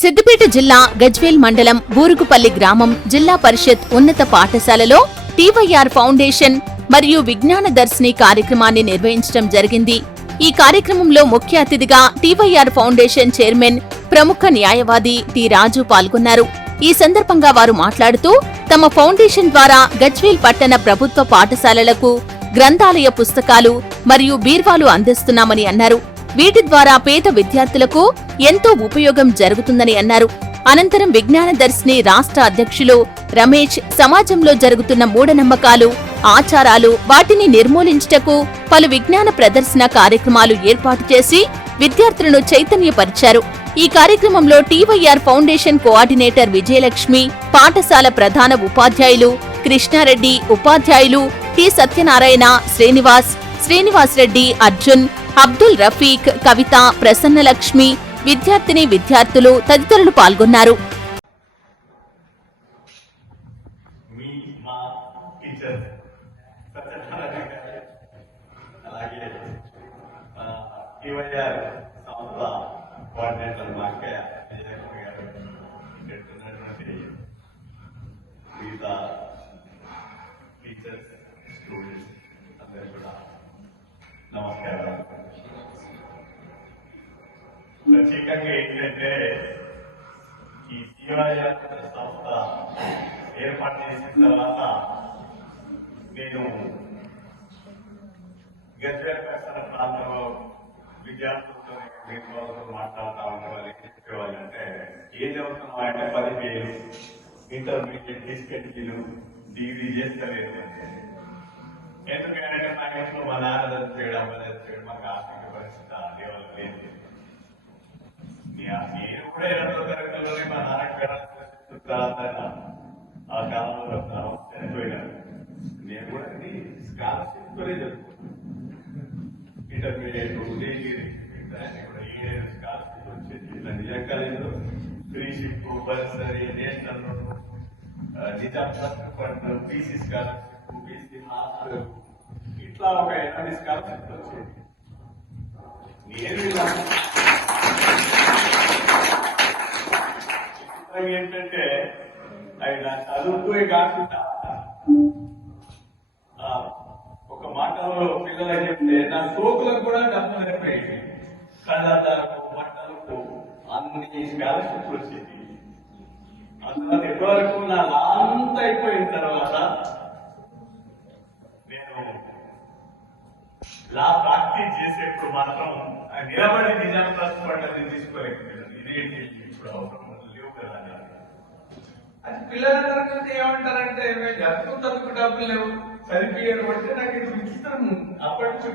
సిద్దిపేట జిల్లా గజ్వేల్ మండలం బూరుగుపల్లి గ్రామం జిల్లా పరిషత్ ఉన్నత పాఠశాలలో టీవైఆర్ ఫౌండేషన్ మరియు విజ్ఞాన దర్శిని కార్యక్రమాన్ని నిర్వహించడం జరిగింది. ఈ కార్యక్రమంలో ముఖ్య అతిథిగా టీవైఆర్ ఫౌండేషన్ చైర్మన్ ప్రముఖ న్యాయవాది టి రాజు పాల్గొన్నారు. ఈ సందర్భంగా వారు మాట్లాడుతూ తమ ఫౌండేషన్ ద్వారా గజ్వేల్ పట్టణ ప్రభుత్వ పాఠశాలలకు గ్రంథాలయ పుస్తకాలు మరియు బీర్వాలు అందిస్తున్నామని అన్నారు. వీటి ద్వారా పేద విద్యార్థులకు ఎంతో ఉపయోగం జరుగుతుందని అన్నారు. అనంతరం విజ్ఞాన దర్శిని రాష్ట్ర అధ్యక్షులు రమేష్ సమాజంలో జరుగుతున్న మూఢనమ్మకాలు ఆచారాలు వాటిని నిర్మూలించుటకు పలు విజ్ఞాన ప్రదర్శన కార్యక్రమాలు ఏర్పాటు చేసి విద్యార్థులను చైతన్యపరిచారు. ఈ కార్యక్రమంలో టీవైఆర్ ఫౌండేషన్ కోఆర్డినేటర్ విజయలక్ష్మి పాఠశాల ప్రధాన ఉపాధ్యాయులు కృష్ణారెడ్డి ఉపాధ్యాయులు టి సత్యనారాయణ శ్రీనివాస్ శ్రీనివాస్ రెడ్డి అర్జున్ అబ్దుల్ రఫీక్ కవిత ప్రసన్నలక్ష్మి విద్యార్థిని విద్యార్థులు తదితరులు పాల్గొన్నారు. మీ ప్రత్యేకంగా ఏంటంటే ఈ టీవైఆర్ సంస్థ ఏర్పాటు చేసిన తర్వాత నేను గజ్వేల్ ప్రాంతంలో విద్యార్థులతో వాళ్ళతో మాట్లాడుతూ ఉండేవాళ్ళు ఏం చెప్పేవాళ్ళు అంటే ఏం చదువుతున్నావు అంటే పది వేలు ఇంటర్మీడియట్ డిస్కంటిన్యూ డిగ్రీ చేస్తలేదు. ఎందుకంటే మా ఇంట్లో మా నాన్న చదివాడు అమ్మ చదివాడు మాకు ఆర్థిక నాన్నకి తర్వాత ఆ కాలంలో నా చనిపోయినాను నేను కూడా ఇది స్కాలర్షిప్ కూడా ఇంటర్మీడియట్ డిగ్రీ దాన్ని కూడా ఏ స్కాలర్షిప్ వచ్చేది ఇలా నిజాం కాలేజీలో freeship bursary national Nizam trust fund BC scholarship BC hostel ఇట్లా ఒక ఎనిమిది స్కాలర్షిప్ వచ్చేది నేను ఇలా విచిత్రం ఏంటంటే అవి నా చదువుకునే కాకుండా ఒక మాటలో పిల్లలకి చెప్తే నా సోకులకు కూడా డబ్బులు సరిపోయింది కళ్ళకు బట్టలకు అన్ని స్కాలర్షిప్ వచ్చింది. అందువల్ల ఇప్పటివరకు నా అంతా అయిపోయిన తర్వాత నేను లా ప్రాక్టీస్ చేసేప్పుడు మాత్రం నిలబడి నిజాన్ని ట్రస్ట్ పడ్డది తీసుకోలేకపోయాను. ఇదేంటి? ఇప్పుడు అవసరం. పిల్లలందరికీ ఏమంటారంటే మేము చదువుకు డబ్బులు లేవు చదివిపోయారు అంటే నాకు ఇది విచిత్రం అప్పటి నుంచి